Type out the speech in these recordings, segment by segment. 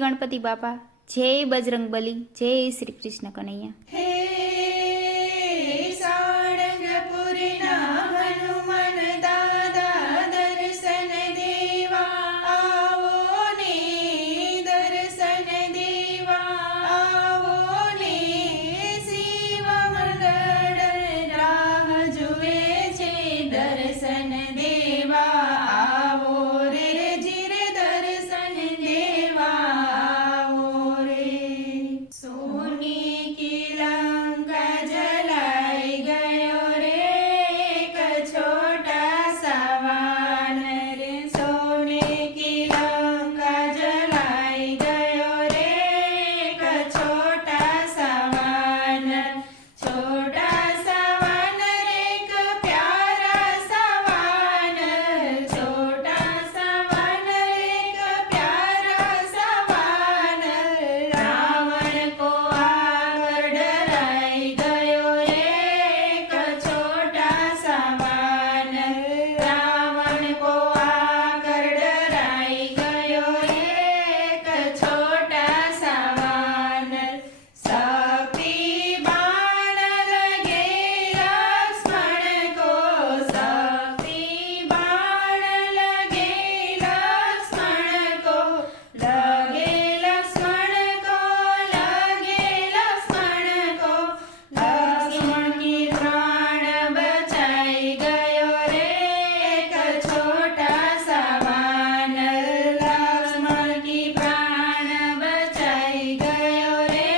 गणपति बापा। जय बजरंगबली। जय श्री कृष्ण कन्हैया। हे सारंगपुरना हनुमान दादा दर्शन देवा आवो ने, दर्शन देवा आवो ने। शिव मंगल राह जुए छे दर्शन देवा आवो रे, जीर दर्शन देवा आवो रे। सोने की लंका जलाई गयो रे एक छोटा सा वानर। सोने की लंका जलाई गयो रे एक छोटा सा वानर। छोटा सा वानर एक प्यारा सा वानर। छोटा सा वानर एक प्यारा सा वानर। रावण को आकर डराई गयो रे एक छोटा सा वानर। रावण को आकर डराई गयो रे एक छोटा सा वानर। शक्ति बाण लगे लक्ष्मण को, शक्ति बाण लगे लक्ष्मण को। लगे लक्ष्मण को, लगे लक्ष्मण को। लक्ष्मण की प्राण बचाई गयो रे एक छोटा सा वानर। लक्ष्मण की प्राण बचाई गयो रे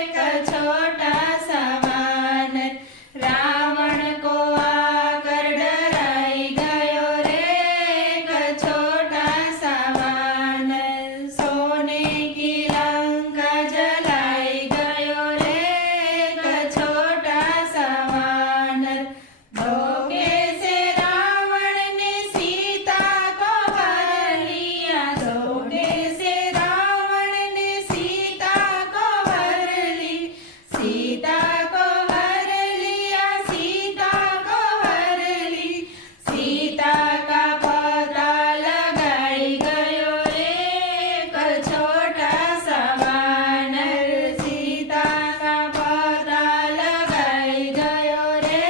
एक छोटा सा वानर। रावण को आकर डराई गयो रे एक छोटा सा वानर। सोने की लंका जलाई गयो रे एक छोटा सा वानर। धोखे से रावण ने सीता को हर लिया। धोखे से रावण ने सीता को हर ली। सीता को हर लिया, सीता को हर ली। सीता का पता लगाई गयो रे एक छोटा सा वानर। सीता का पता लगाई गयो रे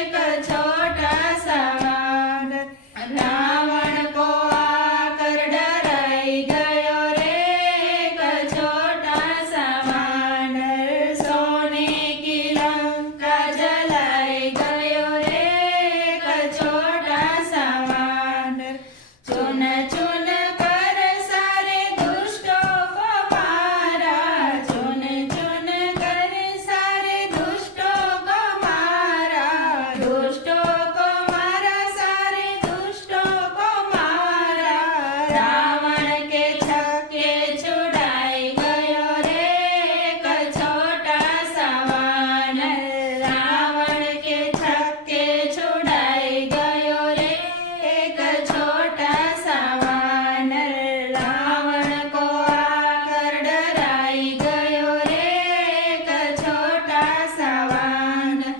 एक छोटा सा वानर। रावण को आकर डराई गयो रे एक छोटा सा वानर। सोने की लंका जलाई गयो रे एक छोटा सा वानर। चुन चुन कर सारे दुष्टों को मारा। चुन चुन कर सारे दुष्टों को मारा। दुष्टों को मारा, सारे दुष्टों को मारा। रावण के छक्के छुड़ाई गयो रे एक छोटा सा वानर। रावण के छक्के छुड़ाई गयो रे एक छोटा सा वानर। रावण को आकर डराई गयो रे एक छोटा सा वानर।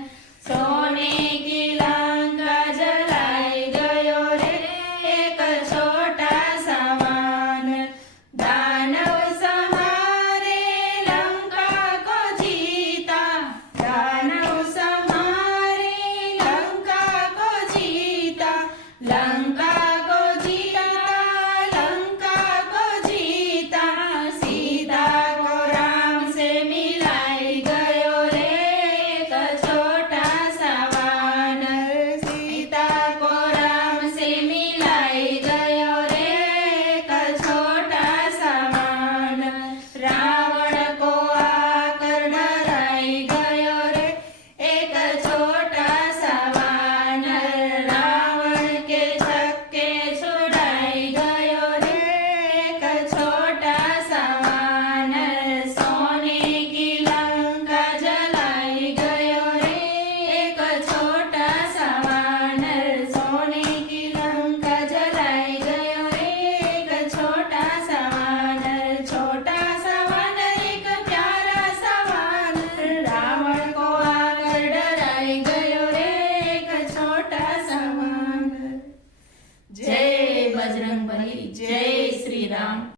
सोने की लंका जलाई गयो रे एक छोटा सा वानर। दानव संहारे लंका को जीता। दानव संहारे लंका को जीता। लंका को जीता, लंका को जीता। सीता को राम से मिलाई गयो रे एक छोटा सा वानर। सीता को राम से मिलाई गयो रे एक छोटा सा वानर। रावण को आकर डराई गयो रे एक छोटा सा वानर। रावण के छक्के छुड़ाई गयो रे एक छोटा सा वानर। सोने की लंका जलाई गयो रे एक छोटा सा वानर। सोने की लंका जलाई गयो रे एक छोटा सा वानर। छोटा सा वानर एक प्यारा सा वानर। रावण को आकर डराई गयो रे एक छोटा सा वानर। जय बजरंगबली। जय श्री राम।